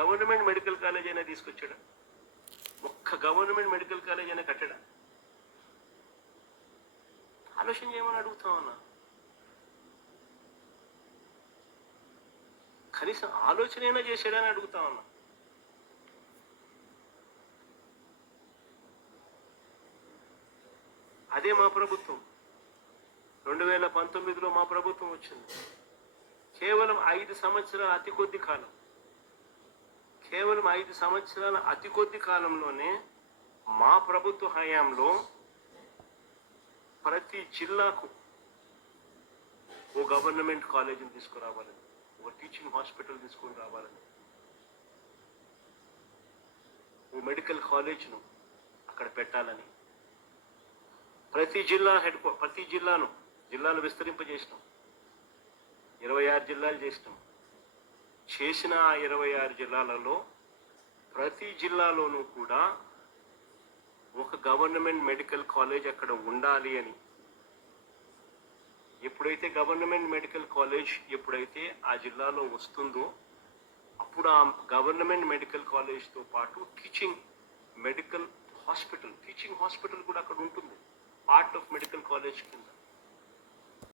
Government medical college అయినా తీసుకొచ్చాడా? ఒక్క government medical college అయినా కట్టాడా? ఆలోచన చేయమని అడుగుతామన్నా. కనీసం ఆలోచన అయినా చేసాడని అడుగుతామన్నా. అదే మా ప్రభుత్వం. 2019లో మా ప్రభుత్వం వచ్చింది. కేవలం 5 సంవత్సరాల అతి కొద్ది కాలం, కేవలం 5 సంవత్సరాల అతి కొద్ది కాలంలోనే మా ప్రభుత్వ హయాంలో ప్రతి జిల్లాకు ఓ గవర్నమెంట్ కాలేజీని తీసుకురావాలని, ఒక టీచింగ్ హాస్పిటల్ తీసుకొని రావాలని, ఓ మెడికల్ కాలేజ్ను అక్కడ పెట్టాలని ప్రతి జిల్లాను విస్తరింపజేసినాం. 26 జిల్లాలు చేసినాం. చేసిన ఆ 26 జిల్లాలలో ప్రతి జిల్లాలోనూ కూడా ఒక గవర్నమెంట్ మెడికల్ కాలేజ్ అక్కడ ఉండాలి అని. ఎప్పుడైతే గవర్నమెంట్ మెడికల్ కాలేజ్ ఎప్పుడైతే ఆ జిల్లాలో వస్తుందో అప్పుడు ఆ గవర్నమెంట్ మెడికల్ కాలేజ్తో పాటు టీచింగ్ హాస్పిటల్ కూడా అక్కడ ఉంటుంది, పార్ట్ ఆఫ్ మెడికల్ కాలేజ్ కింద.